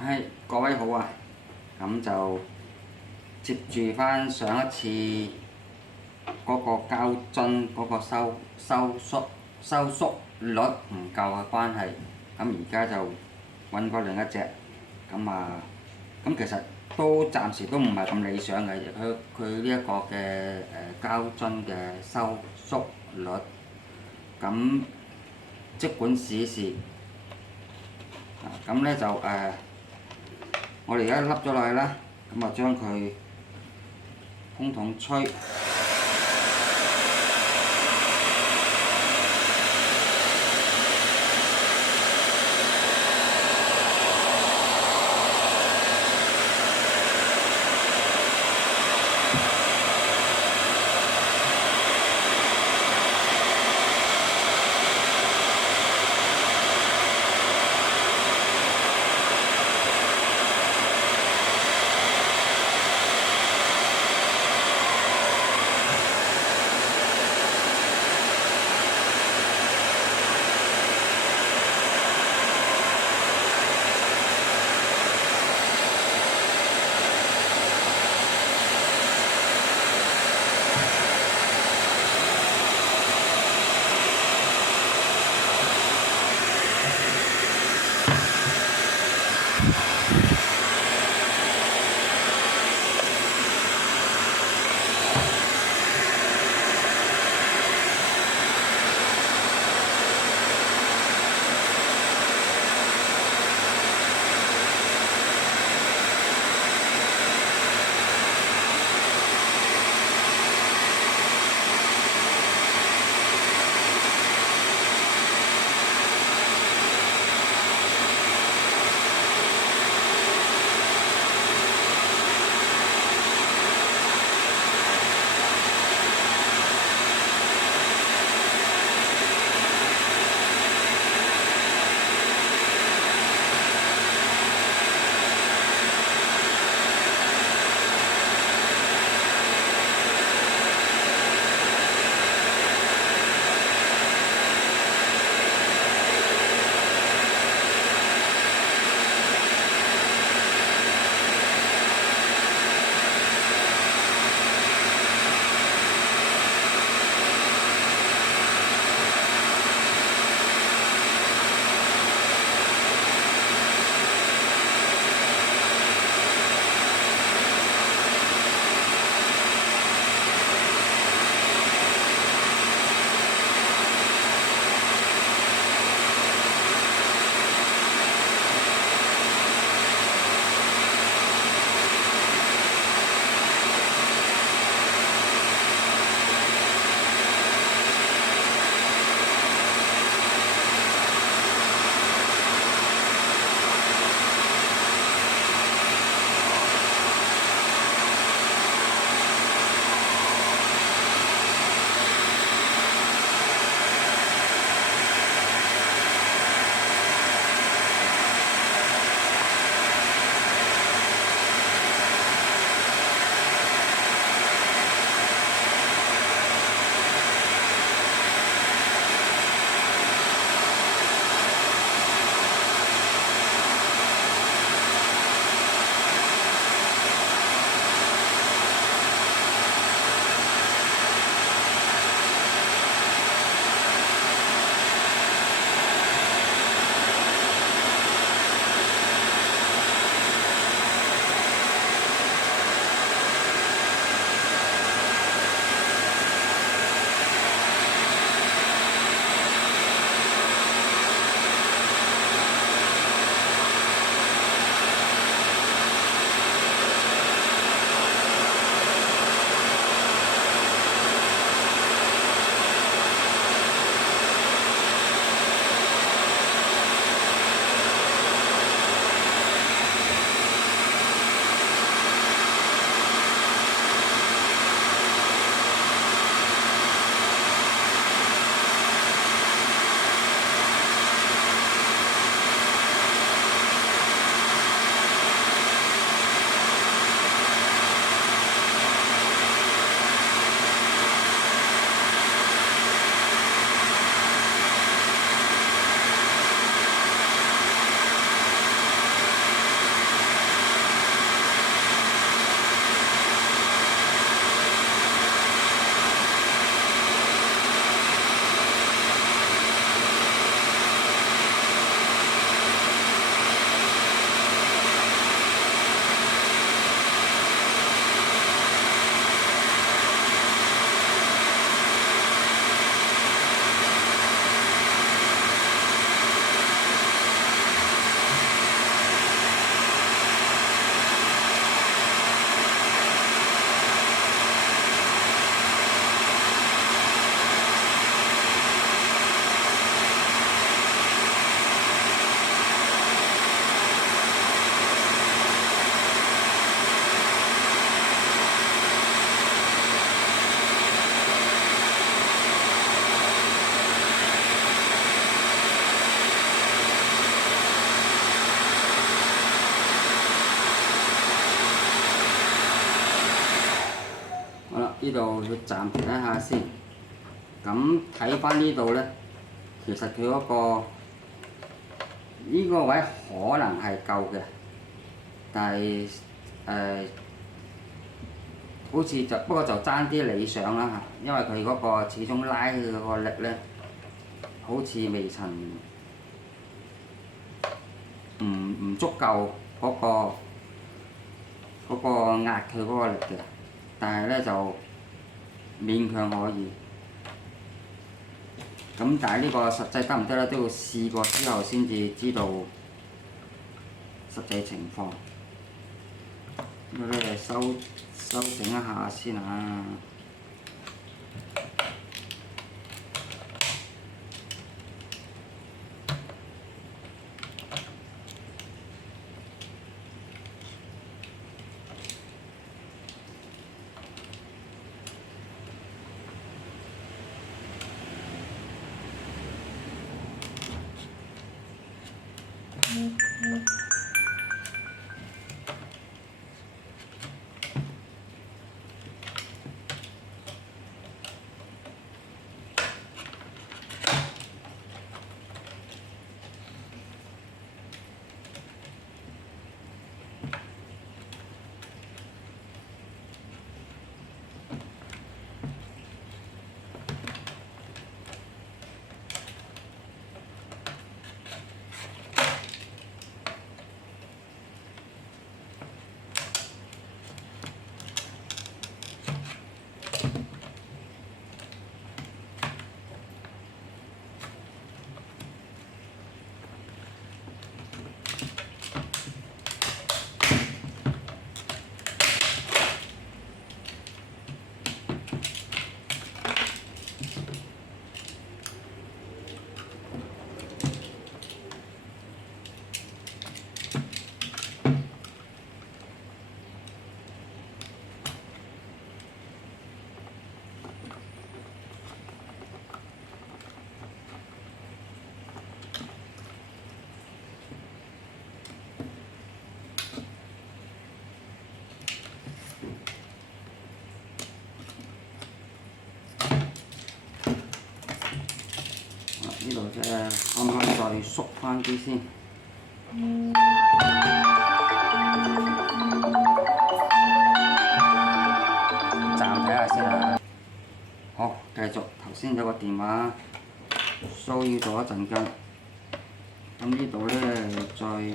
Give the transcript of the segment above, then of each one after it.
係各位好啊，咁就接住翻上一次嗰個膠樽嗰個收縮率唔夠嘅關係，咁而家就揾過另一隻，咁其實都暫時都唔係咁理想嘅，佢呢一個嘅膠樽嘅收縮率，咁即管試一試，咁咧就我哋而家笠咗落去啦，咁啊將佢風筒吹。呢度要暫停一下先。咁睇翻呢度咧，其實佢嗰個呢個位可能係夠嘅，但係好似不過就爭啲理想啦嚇，因為佢嗰個始終拉佢嗰個力咧，好似未曾唔足夠嗰個壓佢嗰個力嘅，但係咧就勉強可以。咁但係呢個實際得唔得咧，都要試過之後先至知道實際情況。咁咧修整一下先啊。呢度啫，啱啱再縮翻啲先。暫睇下先啊。好，繼續。頭先有個電話騷擾咗一陣間，咁呢度咧再呢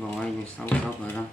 個位要收佢啦。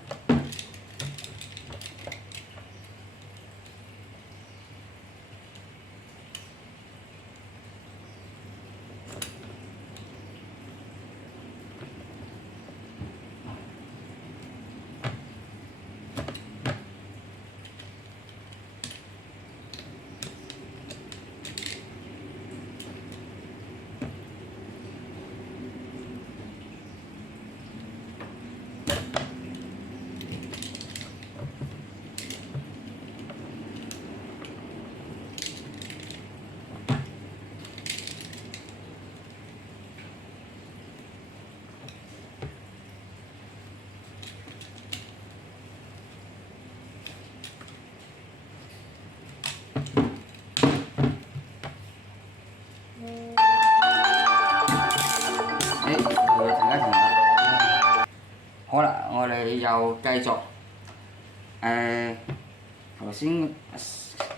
好啦，我哋又繼續。頭先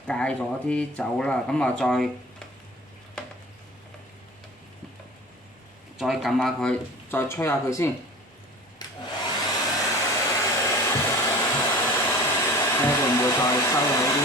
戒咗啲酒啦，咁啊再撳下佢，再吹下佢先，睇下會唔會再收好啲。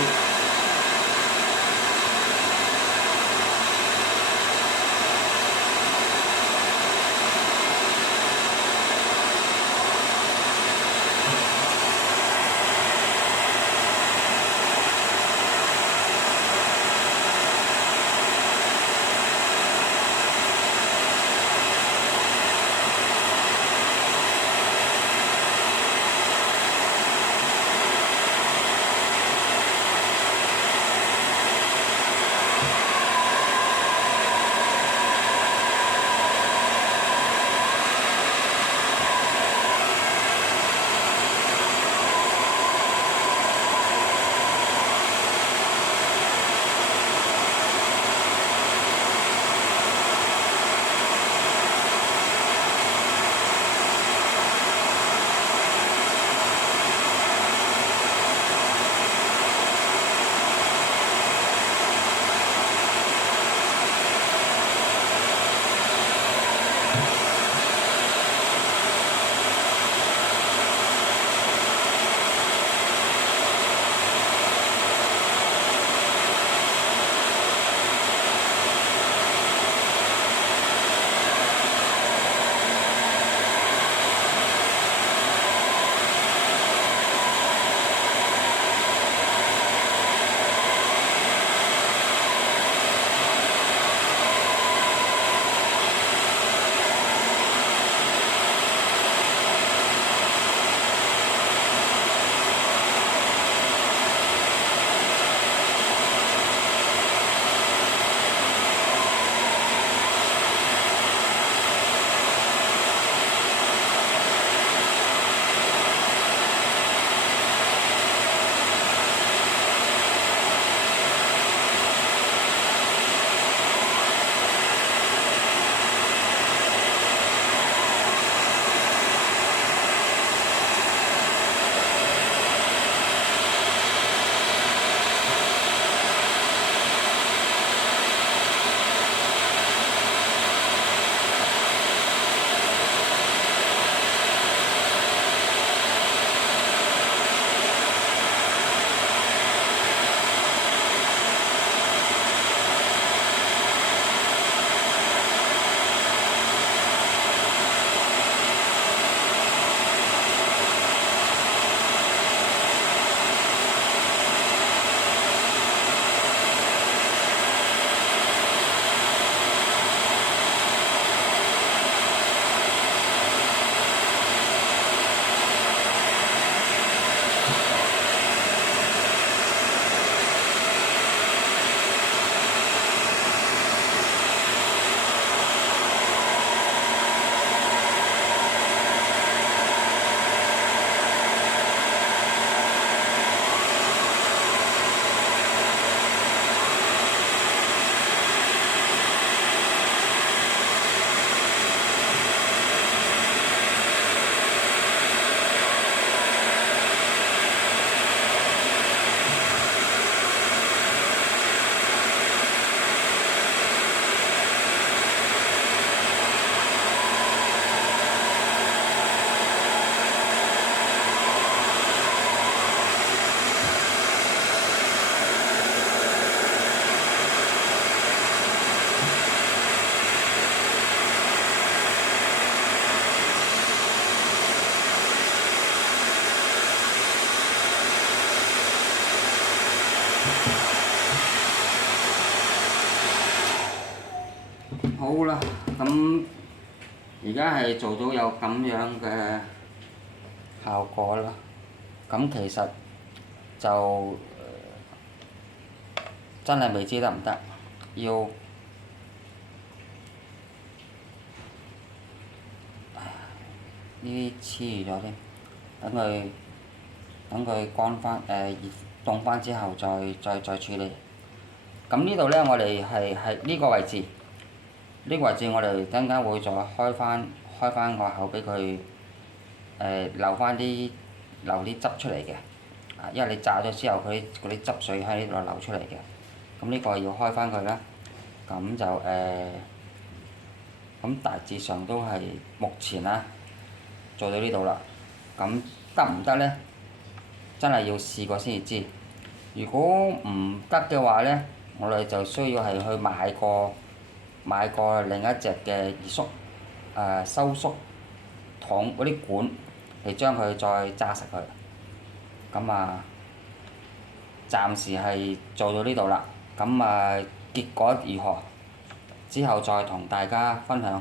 好啦，咁而家係做到有咁樣嘅效果啦。咁其實就真係未知得唔得，要呢啲黐住咗添，等佢乾翻熱凍翻之後再處理。咁呢度呢，我哋係呢個位置，呢個位置我哋陣間會再開翻個口俾佢流啲汁出嚟嘅。因為你炸咗之後，佢嗰啲汁水喺呢度流出嚟嘅。咁呢個要開翻佢啦。咁就咁大致上都係目前啦，做到呢度啦。咁得唔得呢？真係要試過先至知。如果唔得嘅話呢，我哋就需要係去買個另一隻嘅收縮筒嗰啲管嚟將佢再揸實佢。咁暫時係做到呢度啦。咁結果如何？之後再同大家分享。